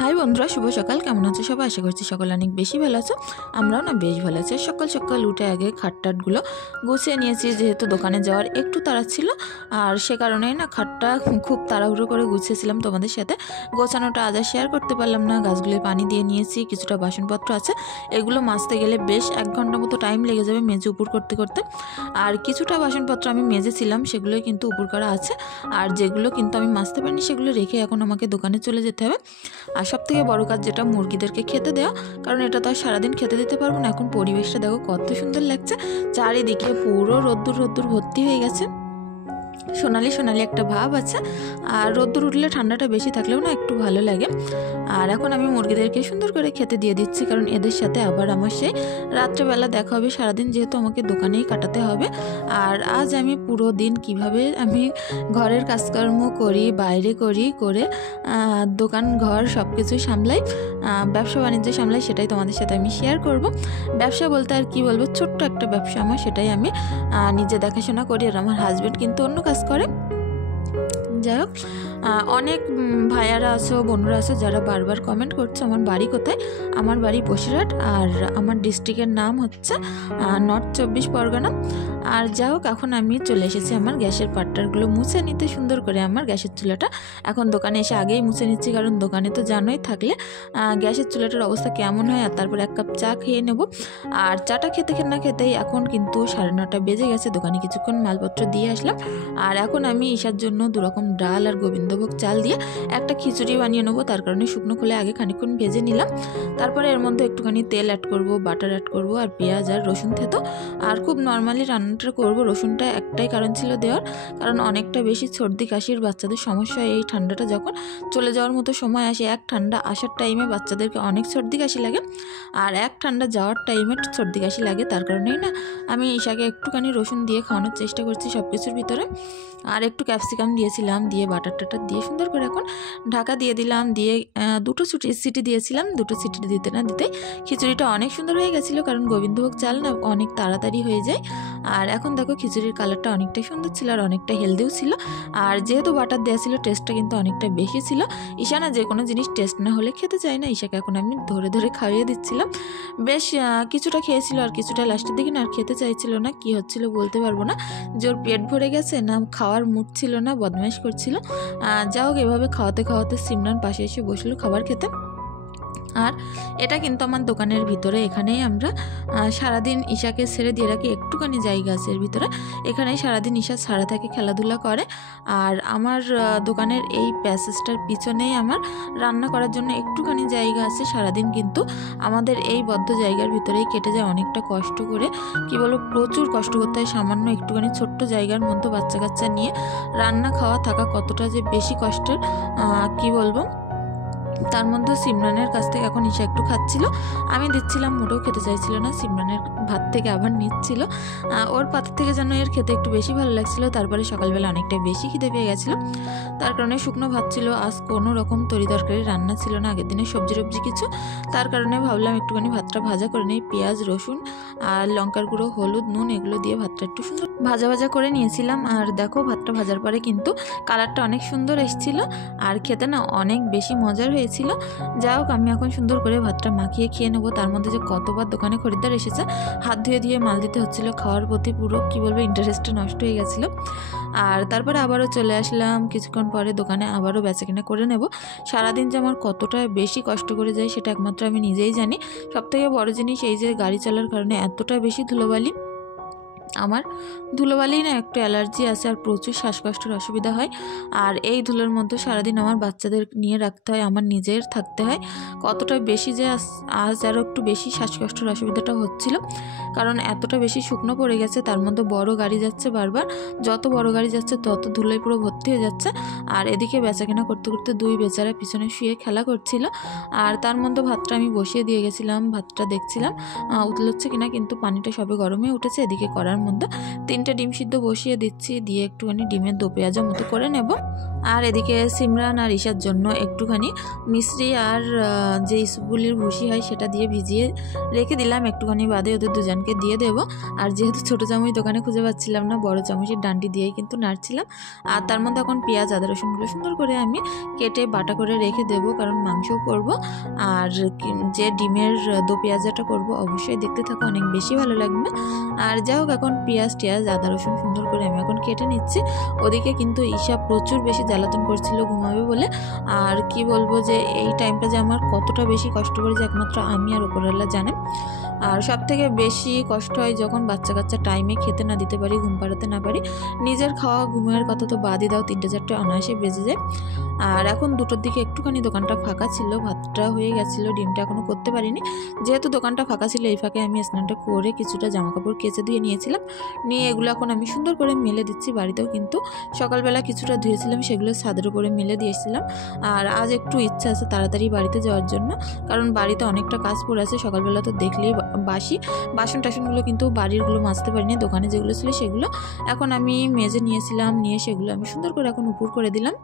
High বন্ধুরা, শুভ সকাল। কেমন আছো সবাই? আশা করছি সকলে অনেক বেশি ভালো আছো। আমরাও না বেশ ভালো আছি। সকাল সকাল উঠে আগে খাটটাটগুলো গুছিয়ে নিয়েছি, যেহেতু দোকানে যাওয়ার একটু তাড়া ছিল, আর সে কারণেই না খাটটা খুব তাড়াহুড়ো করে গুছিয়েছিলাম। তোমাদের সাথে গোছানোটা আজ আর শেয়ার করতে পারলাম না। গাছগুলোয় পানি দিয়ে নিয়েছি, কিছুটা বাসনপত্র আছে, এগুলো মাজতে গেলে বেশ 1 ঘন্টা মতো টাইম লেগে যাবে মেজে উপর করতে করতে। আর কিছুটা বাসনপত্র আমি মেজেছিলাম, সেগুলোই কিন্তু উপর করা আছে, আর যেগুলো কিন্তু আমি মাজতে পারিনি সেগুলো রেখে এখন আমাকে দোকানে চলে যেতে হবে। আর সবথেকে বড় কাজ যেটা, মুরগিদেরকে খেতে দেওয়া, কারণ এটা তো আর সারাদিন খেতে দিতে পারবো না। এখন পরিবেশটা দেখো কত সুন্দর লাগছে, চারিদিকে পুরো রোদ্দুর রোদ্দুর ভর্তি হয়ে গেছে, সোনালি সোনালি একটা ভাব আছে। আর রোদ্দুর উঠলে ঠান্ডাটা বেশি থাকলেও না একটু ভালো লাগে। আর এখন আমি মুরগিদেরকে সুন্দর করে খেতে দিয়ে দিচ্ছি, কারণ এদের সাথে আবার আমার সেই রাত্রেবেলা দেখা হবে। সারাদিন যেহেতু আমাকে দোকানেই কাটাতে হবে, আর আজ আমি পুরো দিন কিভাবে আমি ঘরের কাজকর্ম করি, বাইরে করি, করে দোকান ঘর সব কিছুই সামলাই, ব্যবসা বাণিজ্য সামলাই, সেটাই তোমাদের সাথে আমি শেয়ার করব। ব্যবসা বলতে আর কি বলবো, ছোট্ট একটা ব্যবসা আমার, সেটাই আমি নিজে দেখাশোনা করি। আর আমার হাজব্যান্ড কিন্তু অন্য কাজ করে। যাই হোক, অনেক ভাইয়ারা আছো, বোনরা আছো যারা বারবার কমেন্ট করছো আমার বাড়ি কোথায়। আমার বাড়ি বসিরহাট, আর আমার ডিস্ট্রিক্টের নাম হচ্ছে নর্থ 24 পরগনা। আর যাই হোক, এখন আমি চলে এসেছি আমার গ্যাসের পাট্টারগুলো মুছে নিতে, সুন্দর করে আমার গ্যাসের চুলাটা এখন দোকানে এসে আগেই মুছে নিচ্ছি, কারণ দোকানে তো জানোই থাকলে গ্যাসের চুলাটার অবস্থা কেমন হয়। আর তারপর 1 কাপ চা খেয়ে নেব। আর চাটা খেতে না খেতেই এখন কিন্তু 9:30 বেজে গেছে। দোকানে কিছুক্ষণ মালপত্র দিয়ে আসলাম, আর এখন আমি ঈশার জন্য 2 রকম ডাল আর গোবিন্দভোগ চাল দিয়ে একটা খিচুড়ি বানিয়ে নেবো। তার কারণে শুকনো খোলে আগে খানিকক্ষণ ভেজে নিলাম। তারপরে এর মধ্যে একটুখানি তেল অ্যাড করব, বাটার অ্যাড করব, আর পেঁয়াজ আর রসুন থেতো। আর খুব নর্মালি রান্নাটা করব। রসুনটা একটাই কারণ ছিল দেওয়ার, কারণ অনেকটা বেশি সর্দি কাশির বাচ্চাদের সমস্যা হয়। এই ঠান্ডাটা যখন চলে যাওয়ার মতো সময় আসে, এক ঠান্ডা আসার টাইমে বাচ্চাদেরকে অনেক সর্দি কাশি লাগে, আর এক ঠান্ডা যাওয়ার টাইমে সর্দি কাশি লাগে। তার কারণেই না আমি ঈশাকে একটুখানি রসুন দিয়ে খাওয়ানোর চেষ্টা করছি সব কিছুর ভিতরে। আর একটু ক্যাপসিকাম দিয়েছিলাম, দিয়ে বাটার টাটার দিয়ে সুন্দর করে এখন ঢাকা দিয়ে দিলাম। দিয়ে 2টো সিটি দিয়েছিলাম। 2টো সিটি দিতে না দিতে খিচুড়িটা অনেক সুন্দর হয়ে গেছিলো, কারণ গোবিন্দভোগ চাল না অনেক তাড়াতাড়ি হয়ে যায়। আর এখন দেখো খিচুড়ির কালারটা অনেকটাই সুন্দর ছিল, আর অনেকটা হেলদিও ছিল। আর যেহেতু বাটার দেওয়া ছিল, টেস্টটা কিন্তু অনেকটা বেশি ছিল। ঈশা না যে কোনো জিনিস টেস্ট না হলে খেতে চায় না। ঈশাকে এখন আমি ধরে ধরে খাইয়ে দিচ্ছিলাম। বেশ কিছুটা খেয়েছিল, আর কিছুটা লাস্টের দিকে না আর খেতে চাইছিল না। কি হচ্ছিল বলতে পারবো না, জোর পেট ভরে গেছে না খাওয়ার মুড ছিল না, বদমাইশ করছিল। যা হোক, এভাবে খাওয়াতে খাওয়াতে সিমরান পাশে এসে বসলো খাবার খেতে। আর এটা কিন্তু আমার দোকানের ভিতরে, এখানেই আমরা সারাদিন ঈশাকে ছেড়ে দিয়ে রাখি। একটুখানি জায়গা আছে এর ভিতরে, এখানেই সারাদিন ঈশা ছাড়া থাকে, খেলাধুলা করে। আর আমার দোকানের এই প্যাসেজটার পিছনেই আমার রান্না করার জন্য একটুখানি জায়গা আছে। সারাদিন কিন্তু আমাদের এই বদ্ধ জায়গার ভিতরেই কেটে যায়, অনেকটা কষ্ট করে, কি বলবো, প্রচুর কষ্ট করতে হয়। সামান্য একটুখানি ছোট্ট জায়গার মধ্যে বাচ্চা কাচ্চা নিয়ে রান্না খাওয়া থাকা কতটা যে বেশি কষ্টের, কি বলবো। তার মধ্যে সিমরানের কাছ থেকে এখন ঈশা একটু খাচ্ছিল, আমি দিচ্ছিলাম, মোটেও খেতে চাইছিল না। সিমরানের ভাত থেকে আবার নিচ্ছিল, ওর পাতের থেকে যেন এর খেতে একটু বেশি ভালো লাগছিল। তারপরে সকালবেলা অনেকটা বেশি খিদে পেয়ে গেছিলো, তার কারণে শুকনো ভাত ছিল। আজ কোনো রকম তরি তরকারি রান্না ছিল না, আগের দিনে সবজি কিছু। তার কারণে ভাবলাম একটুখানি ভাতটা ভাজা করে নেই। পেঁয়াজ, রসুন আর লঙ্কার গুঁড়ো, হলুদ, নুন এগুলো দিয়ে ভাতটা একটু সুন্দর ভাজা ভাজা করে নিয়েছিলাম। আর দেখো, ভাতটা ভাজার পরে কিন্তু কালারটা অনেক সুন্দর এসেছিলো, আর খেতে না অনেক বেশি মজার হয়েছিল। যাই হোক, আমি এখন সুন্দর করে ভাতটা মাখিয়ে খেয়ে নেবো। তার মধ্যে যে কতবার দোকানে খরিদ্দার এসেছে, হাত ধুয়ে ধুয়ে মাল দিতে হচ্ছিলো। খাওয়ার প্রতি পুরো কি বলবো ইন্টারেস্টটা নষ্ট হয়ে গেছিলো। আর তারপরে আবারও চলে আসলাম। কিছুক্ষণ পরে দোকানে আবারও বেচাকেনা করে নেব। সারাদিন যে আমার কতটা বেশি কষ্ট করে যায় সেটা একমাত্র আমি নিজেই জানি। সবথেকে বড় জিনিস এই যে গাড়ি চলার কারণে এতটা বেশি ধুলোবালি। আমার ধুলোবালি না একটু অ্যালার্জি আছে, আর প্রচুর শ্বাসকষ্টের অসুবিধা হয়। আর এই ধুলোর মধ্যে সারাদিন আমার বাচ্চাদের নিয়ে রাখতে হয়, আমার নিজের থাকতে হয়। কতটা বেশি যে আজ আরও একটু বেশি শ্বাসকষ্টের অসুবিধাটা হচ্ছিল, কারণ এতটা বেশি শুকনো পড়ে গেছে। তার মধ্যে বড় গাড়ি যাচ্ছে বারবার, যত বড় গাড়ি যাচ্ছে তত ধুলোয় পুরো ভর্তি হয়ে যাচ্ছে। আর এদিকে বেচাকেনা করতে করতে 2 বেচারা পিছনে শুয়ে খেলা করছিল। আর তার মধ্যে ভাতটা আমি বসিয়ে দিয়ে গেছিলাম, ভাতটা দেখছিলাম উতলোচ্ছে কিনা, কিন্তু পানিটা সবে গরমে উঠেছে। এদিকে করার কড়ার মধ্যে 3টে ডিম সিদ্ধ বসিয়ে দিচ্ছি, দিয়ে একটুখানি ডিমের দো পেঁয়াজের মতো করে নেব। আর এদিকে সিমরান আর ঈশার জন্য একটুখানি মিশ্রি আর যে ইসবগুলির ভুসি হয় সেটা দিয়ে ভিজিয়ে রেখে দিলাম, একটুখানি বাদে ওদের দুজনকে দিয়ে দেবো। আর যেহেতু ছোটো চামচ দোকানে খুঁজে পাচ্ছিলাম না, বড় চামচের ডান্ডি দিয়েই কিন্তু নাড়ছিলাম। আর তার মধ্যে এখন পেঁয়াজ আদা রসুনগুলো সুন্দর করে আমি কেটে বাটা করে রেখে দেবো, কারণ মাংসও করব। আর যে ডিমের দো পেঁয়াজাটা করব অবশ্যই দেখতে থাকো, অনেক বেশি ভালো লাগবে। আর যাই হোক, এখন পেঁয়াজ আদা রসুন সুন্দর করে আমি এখন কেটে নিচ্ছি। ওদিকে কিন্তু ঈশা প্রচুর বেশি জ্বালাতন করছিল ঘুমাবে বলে। আর কি বলবো যে এই টাইমটা যে আমার কতটা বেশি কষ্ট করেছে একমাত্র আমি আর ওপরওয়ালা জানে। আর সব থেকে বেশি কষ্ট হয় যখন বাচ্চা কাচ্চা টাইমে খেতে না দিতে পারি, ঘুম পাড়াতে না পারি। নিজের খাওয়া ঘুমের কথা তো বাদই দাও, 3টে-4টে অনায়াসে বেজে যায়। আর এখন 2টোর দিকে একটুখানি দোকানটা ফাঁকা ছিল, ভাতটা হয়ে গেছিলো, ডিমটা এখনও করতে পারিনি। যেহেতু দোকানটা ফাঁকা ছিল, এই ফাঁকে আমি স্নানটা করে কিছুটা জামাকাপড় কেচে ধুয়ে নিয়েছিলাম। নিয়ে এগুলো এখন আমি সুন্দর করে মেলে দিচ্ছি। বাড়িতেও কিন্তু সকালবেলা কিছুটা ধুয়েছিলাম, সেগুলো ছাদের উপরে মেলে দিয়েছিলাম। আর আজ একটু ইচ্ছা আছে তাড়াতাড়ি বাড়িতে যাওয়ার জন্য, কারণ বাড়িতে অনেকটা কাজ পড়ে আছে। সকালবেলা তো দেখলেই বাসি বাসন টাসনগুলো কিন্তু বাড়িরগুলো মাজতে পারিনি, দোকানে যেগুলো ছিল সেগুলো এখন আমি মেজে নিয়েছিলাম। নিয়ে সেগুলো আমি সুন্দর করে এখন উপর করে দিলাম।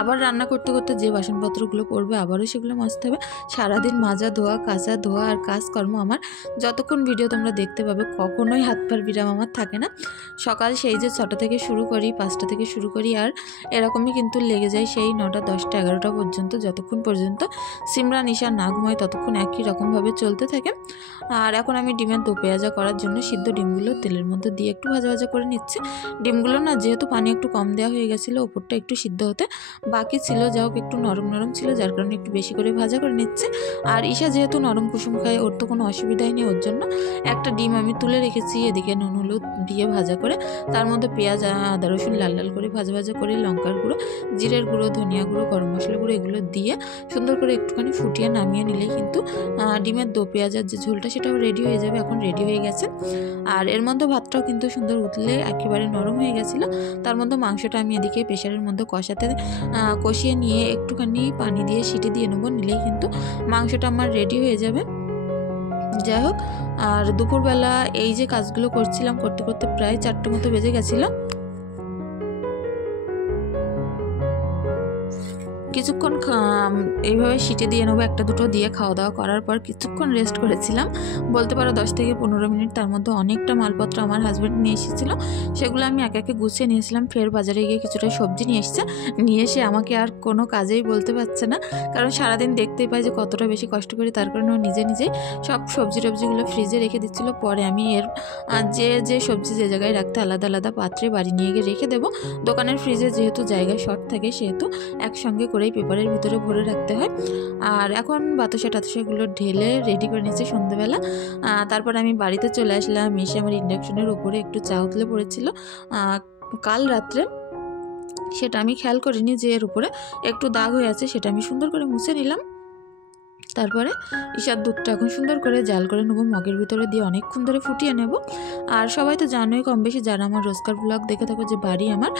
আবার রান্না করতে করতে যে বাসনপত্রগুলো পড়বে আবারও সেগুলো মাজতে হবে। সারাদিন মাজা ধোয়া, কাচা ধোয়া আর কাজকর্ম আমার যতক্ষণ ভিডিও তোমরা দেখতে পাবে কখনোই হাত পার বিরাম আমার থাকে না। সকাল সেই যে 6টা থেকে শুরু করি, 5টা থেকে শুরু করি, আর এরকমই কিন্তু লেগে যায় সেই 9টা, 10টা, 11টা পর্যন্ত, যতক্ষণ পর্যন্ত সিমরান ঈশা না ঘুমায় ততক্ষণ একই রকমভাবে চলতে থাকে। আর এখন আমি ডিমের দো পেঁয়াজা করার জন্য সিদ্ধ ডিমগুলো তেলের মধ্যে দিয়ে একটু ভাজা ভাজা করে নিচ্ছি। ডিমগুলো না যেহেতু পানি একটু কম দেওয়া হয়ে গেছিলো, ওপরটা একটু সিদ্ধ হতে বাকি ছিল, যা হোক একটু নরম নরম ছিল, যার কারণে একটু বেশি করে ভাজা করে নিচ্ছে। আর ঈশা যেহেতু নরম কুসুম খায়, ওর তো কোনো অসুবিধাই নেই, ওর জন্য একটা ডিম আমি তুলে রেখেছি। এদিকে নুন হলুদ দিয়ে ভাজা করে তার মধ্যে পেঁয়াজ আদা রসুন লাল লাল করে ভাজা ভাজা করে লঙ্কার গুঁড়ো, জিরের গুঁড়ো, ধনিয়া গুঁড়ো, গরম মশলা গুঁড়ো এগুলো দিয়ে সুন্দর করে একটুখানি ফুটিয়ে নামিয়ে নিলেই কিন্তু ডিমের দো পেঁয়াজার যে ঝোলটা সেটাও রেডি হয়ে যাবে। এখন রেডি হয়ে গেছে। আর এর মধ্যে ভাতটাও কিন্তু সুন্দর উতলে একেবারে নরম হয়ে গেছিলো। তার মধ্যে মাংসটা আমি এদিকে প্রেশারের মধ্যে কষিয়ে নিয়ে একটুখানি পানি দিয়ে সিটি দিয়ে নেবো, নিলেই কিন্তু মাংসটা আমার রেডি হয়ে যাবে। যাই হোক, আর দুপুরবেলা এই যে কাজগুলো করছিলাম, করতে করতে প্রায় 4টে মতো বেজে গেছিলো। কিছুক্ষণ এইভাবে সিটি দিয়ে নেবো, 1-2টো দিয়ে খাওয়া দাওয়া করার পর কিছুক্ষণ রেস্ট করেছিলাম, বলতে পারো 10 থেকে 15 মিনিট। তার মধ্যে অনেকটা মালপত্র আমার হাজব্যান্ড নিয়ে এসেছিলো, সেগুলো আমি একে একে গুছিয়ে নিয়েছিলাম। ফের বাজারে গিয়ে কিছুটা সবজি নিয়ে এসেছে, নিয়ে এসে আমাকে আর কোনো কাজেই বলতে পারছে না, কারণ সারাদিন দেখতেই পাই যে কতটা বেশি কষ্ট করি। তার কারণে ও নিজে নিজেই সব সবজিগুলো ফ্রিজে রেখে দিচ্ছিলো। পরে আমি এর যে সবজি যে জায়গায় রাখতে আলাদা আলাদা পাত্রে বাড়ি নিয়ে গিয়ে রেখে দেবো। দোকানের ফ্রিজে যেহেতু জায়গা শর্ট থাকে, সেহেতু একসঙ্গে করেই পেপারের ভিতরে ভরে রাখতে হয়। আর এখন বাতাসা ঢেলে রেডি করে নিচ্ছে সন্ধ্যেবেলা। তারপর আমি বাড়িতে চলে আসলাম। এসে আমার ইন্ডাকশনের উপরে একটু চা উতলে পড়েছিল কাল রাত্রে, সেটা আমি খেয়াল করিনি যে এর উপরে একটু দাগ হয়ে আছে, সেটা আমি সুন্দর করে মুছে নিলাম। তারপরে ঈশার দুধটা এখন সুন্দর করে জাল করে নেবো, মগের ভিতরে দিয়ে অনেকক্ষণ ধরে ফুটিয়ে নেব। আর সবাই তো জানোই কম বেশি, যারা আমার রোজকার ব্লগ দেখে থাকো, যে বাড়ি আমার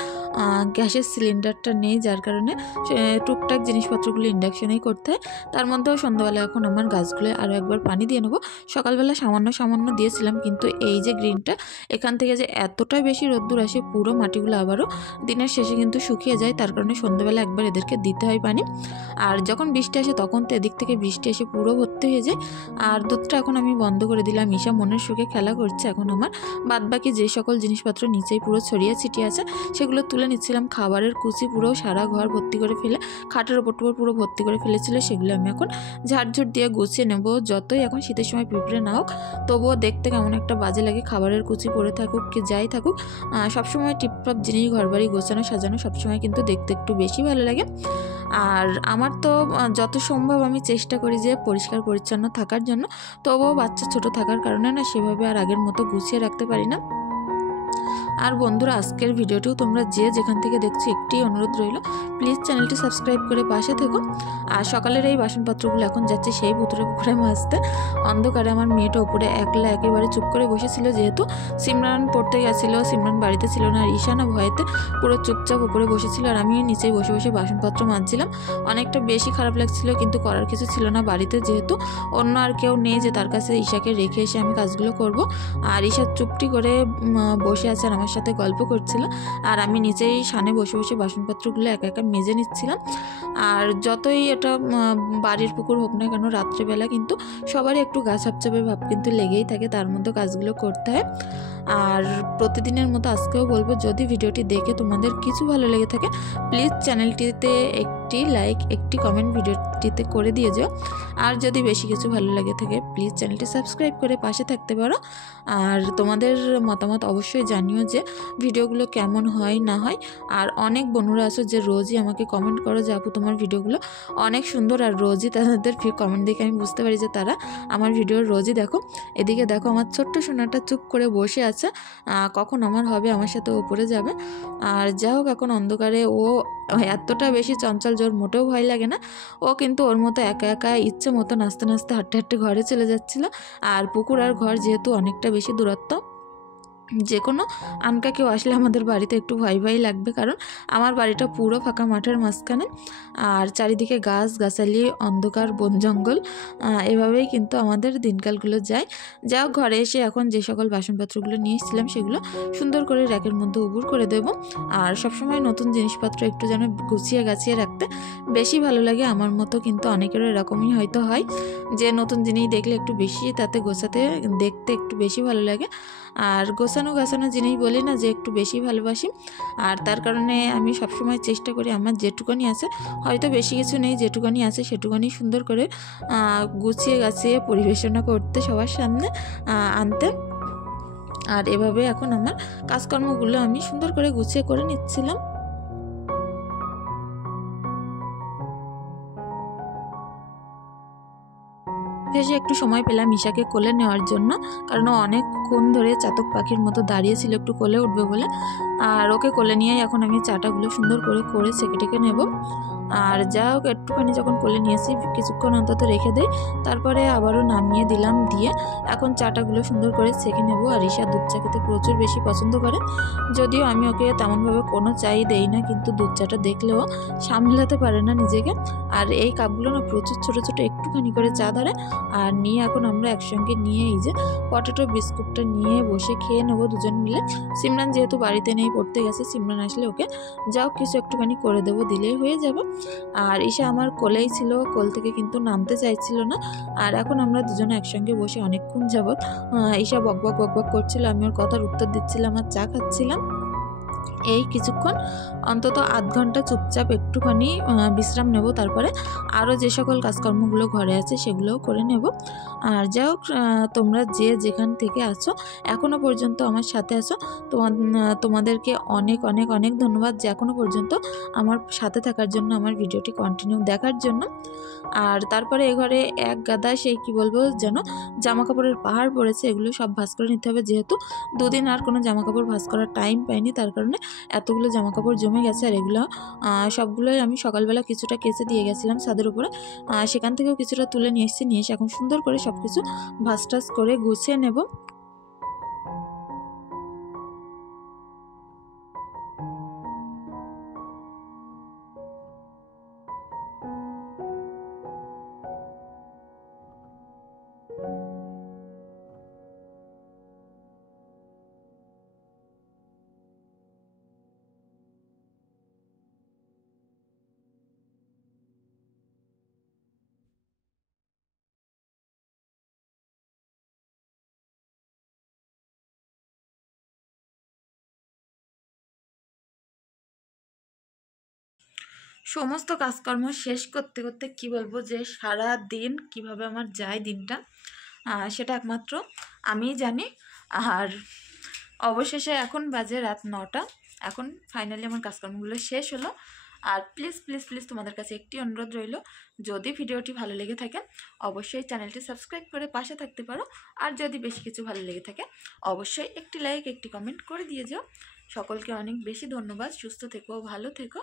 গ্যাসের সিলিন্ডারটা নেই, যার কারণে টুকটাক জিনিসপত্রগুলো ইন্ডাকশনেই করতে হয়। তার মধ্যেও সন্ধ্যাবেলা এখন আমার গাছগুলো আরও একবার পানি দিয়ে নেবো। সকালবেলা সামান্য দিয়েছিলাম, কিন্তু এই যে গ্রিনটা, এখান থেকে যে এতটা বেশি রোদ্দুর আসে, পুরো মাটিগুলো আবারও দিনের শেষে কিন্তু শুকিয়ে যায়। তার কারণে সন্ধ্যাবেলা একবার এদেরকে দিতে হয় পানি। আর যখন বৃষ্টি আসে তখন তো এদিক থেকে বৃষ্টি এসে পুরো ভর্তি হয়ে যায়। আর দুধটা এখন আমি বন্ধ করে দিলাম। ঈশা মনের সুখে খেলা করছে। এখন আমার বাদবাকি যে সকল জিনিসপত্র নিচেই পুরো ছড়িয়ে ছিটিয়ে আছে সেগুলো তুলে নিচ্ছিলাম। খাবারের কুচি পুরো সারা ঘর ভর্তি করে ফেলে, খাটের ওপর পুরো ভর্তি করে ফেলেছিল, সেগুলো আমি এখন ঝাড়ঝুট দিয়ে গুছিয়ে নেব। যতই এখন শীতের সময় পিঁপড়ে না হোক, তবুও দেখতে কেমন একটা বাজে লাগে। খাবারের কুচি পড়ে থাকুক কি যাই থাকুক, সবসময় টিপটপ জিনিস ঘরবাড়ি গোছানো সাজানো সবসময় কিন্তু দেখতে একটু বেশি ভালো লাগে। আর আমার তো যত সম্ভব আমি চেষ্টা করি যে পরিষ্কার পরিচ্ছন্ন থাকার জন্য, তবুও বাচ্চা ছোট থাকার কারণে না সেভাবে আর আগের মতো গুছিয়ে রাখতে পারি না। আর বন্ধুরা, আজকের ভিডিওটিও তোমরা যে যেখান থেকে দেখছো একটি অনুরোধ রইল, প্লিজ চ্যানেলটি সাবস্ক্রাইব করে পাশে থেকো। আর সকালের এই বাসনপত্রগুলো এখন যাচ্ছে সেই পুকুরে মাজতে। অন্ধকারে আমার মেয়েটা উপরে একলা একেবারে চুপ করে বসেছিল, যেহেতু সিমরান পড়তে গেছিলো, সিমরান বাড়িতে ছিল না। আর ঈশানা ভয়েতে পুরো চুপচাপ উপরে বসেছিল, আর আমি নিচেই বসে বসে বাসনপত্র মাজছিলাম। অনেকটা বেশি খারাপ লাগছিল, কিন্তু করার কিছু ছিল না বাড়িতে, যেহেতু অন্য আর কেউ নেই যে তার কাছে ঈশাকে রেখে এসে আমি কাজগুলো করব। আর ঈশা চুপটি করে বসে আছে আর আমার সাথে গল্প করছিল, আর আমি নিচেই সানে বসে বসে বাসনপত্রগুলো একা একা মেজে নিচ্ছিলাম। আর যতই এটা বাড়ির পুকুর হোক না কেন, রাত্রেবেলা কিন্তু সবারই একটু গা ছাপচাপের ভাব কিন্তু লেগেই থাকে, তার মধ্যে কাজগুলো করতে হয়। আর প্রতিদিনের মতো আজকেও বলবো, যদি ভিডিওটি দেখে তোমাদের কিছু ভালো লেগে থাকে, প্লিজ চ্যানেলটিতে একটি লাইক, একটি কমেন্ট ভিডিওটিতে করে দিয়ে যাও। আর যদি বেশি কিছু ভালো লেগে থাকে, প্লিজ চ্যানেলটি সাবস্ক্রাইব করে পাশে থাকতে পারো। আর তোমাদের মতামত অবশ্যই জানিও যে ভিডিওগুলো কেমন হয় না হয়। আর অনেক বন্ধুরা আছো যে রোজই আমাকে কমেন্ট করো যে আপু তোমার ভিডিওগুলো অনেক সুন্দর, আর রোজই তাদের কমেন্ট দেখে আমি বুঝতে পারি যে তারা আমার ভিডিও রোজই দেখো। এদিকে দেখো আমার ছোট্ট সোনাটা চুপ করে বসে আছে, কখন আমার হবে, আমার সাথে উপরে যাবে। আর যা হোক, এখন অন্ধকারে ও এতটা বেশি চঞ্চল, জোর মোটেও ভয় লাগে না। ও কিন্তু ওর মতো একা একা ইচ্ছে মতো নাচতে নাচতে হাঁটতে হাঁটতে ঘরে চলে যাচ্ছিল। আর পুকুর আর ঘর যেহেতু অনেকটা বেশি দূরত্ব, যে কোনো আনকা কেউ আসলে আমাদের বাড়িতে একটু ভয় ভয় লাগবে, কারণ আমার বাড়িটা পুরো ফাঁকা মাঠের মাঝখানে, আর চারিদিকে গাছ গাছালি, অন্ধকার, বন জঙ্গল, এভাবেই কিন্তু আমাদের দিনকালগুলো যায়। যাও, ঘরে এসে এখন যে সকল বাসনপত্রগুলো নিয়ে এসেছিলাম সেগুলো সুন্দর করে র্যাকের মধ্যে উবুর করে দেব। আর সবসময় নতুন জিনিসপত্র একটু যেন গুছিয়ে গাছিয়ে রাখতে বেশি ভালো লাগে। আমার মতো কিন্তু অনেকেরও এরকমই হয়তো হয় যে নতুন জিনিস দেখলে একটু বেশি তাতে গোছাতে দেখতে একটু বেশি ভালো লাগে। আর গোছানো জিনিস বলি না যে একটু বেশি ভালোবাসি, আর তার কারণে আমি সবসময় চেষ্টা করি আমার যেটুকুনি আছে, হয়তো বেশি কিছু নেই, যেটুকুনি আছে সেটুকুনি সুন্দর করে গুছিয়ে গাছিয়ে পরিবেশনা করতে, সবার সামনে আনতে। আর এভাবে এখন আমার কাজকর্মগুলো আমি সুন্দর করে গুছিয়ে করে নিচ্ছিলাম। শেষে একটু সময় পেলাম ঈশাকে কোলে নেওয়ার জন্য, কারণ ও অনেকক্ষণ ধরে চাতক পাখির মতো দাঁড়িয়েছিল একটু কোলে উঠবে বলে। আর ওকে কোলে নিয়েই এখন আমি চাটাগুলো সুন্দর করে সেঁকে টেকে নেব। আর যা হোক, একটুখানি যখন কোলে নিয়েছি কিছুক্ষণ অন্তত রেখে দেই, তারপরে আবারও নামিয়ে দিলাম, দিয়ে এখন চাটাগুলো সুন্দর করে সেঁকে নেব। আর ঈশা দুধ চা খেতে প্রচুর বেশি পছন্দ করে, যদিও আমি ওকে তেমনভাবে কোনো চাই দেই না, কিন্তু দুধ চাটা দেখলেও সামলাতে পারে না নিজেকে। আর এই কাপগুলো না প্রচুর ছোটো ছোটো একটুখানি করে চা ধরে। আর নিয়ে এখন আমরা একসঙ্গে নিয়ে এই যে পটেটো বিস্কুটটা নিয়ে বসে খেয়ে নেবো দুজন মিলে। সিমরান যেহেতু বাড়িতে নেই, পড়তে গেছে, সিমরান আসলে ওকে যাও কিছু একটুখানি করে দেবো, দিলেই হয়ে যাবে। আর ঈশা আমার কোলেই ছিল, কোল থেকে কিন্তু নামতে চাইছিল না। আর এখন আমরা দুজনে একসঙ্গে বসে অনেকক্ষণ যাবৎ ঈশা বকবক বকবক করছিল, আমি ওর কথার উত্তর দিচ্ছিলাম আর চা খাচ্ছিলাম। এই কিছুক্ষণ অন্তত আধ ঘন্টা চুপচাপ একটুখানি বিশ্রাম নেব, তারপরে আরও যে সকল কাজকর্মগুলো ঘরে আছে সেগুলোও করে নেব। আর যাই হোক, তোমরা যে যেখান থেকে আছো এখনও পর্যন্ত আমার সাথে আছো, তোমাদেরকে অনেক অনেক অনেক ধন্যবাদ যে এখনও পর্যন্ত আমার সাথে থাকার জন্য, আমার ভিডিওটি কন্টিনিউ দেখার জন্য। আর তারপরে এ ঘরে এক গাদা সেই কি বলবো যেন জামা কাপড়ের পাহাড় পড়েছে, এগুলো সব ভাঁজ করে নিতে হবে, যেহেতু দুদিন আর কোনো জামা কাপড় ভাঁজ করার টাইম পাইনি, তার কারণে এতগুলো জামা কাপড় জমে গেছে। আর এগুলো সবগুলোই আমি সকালবেলা কিছুটা কেচে দিয়ে গেছিলাম ছাদের উপরে, সেখান থেকেও কিছুটা তুলে নিয়ে এসে এখন সুন্দর করে সব কিছু ভাঁজ টাজ করে গুছিয়ে নেব। সমস্ত কাজকর্ম শেষ করতে করতে কি বলবো যে সারা দিন কিভাবে আমার যায় দিনটা, সেটা একমাত্র আমিই জানি। আর অবশেষে এখন বাজে রাত 9টা, এখন ফাইনালি আমার কাজকর্মগুলো শেষ হলো। আর প্লিজ প্লিজ প্লিজ তোমাদের কাছে একটি অনুরোধ রইল, যদি ভিডিওটি ভালো লেগে থাকে অবশ্যই চ্যানেলটি সাবস্ক্রাইব করে পাশে থাকতে পারো। আর যদি বেশি কিছু ভালো লেগে থাকে অবশ্যই একটি লাইক একটি কমেন্ট করে দিয়ে যাও। সকলকে অনেক বেশি ধন্যবাদ। সুস্থ থেকো, ভালো থেকো।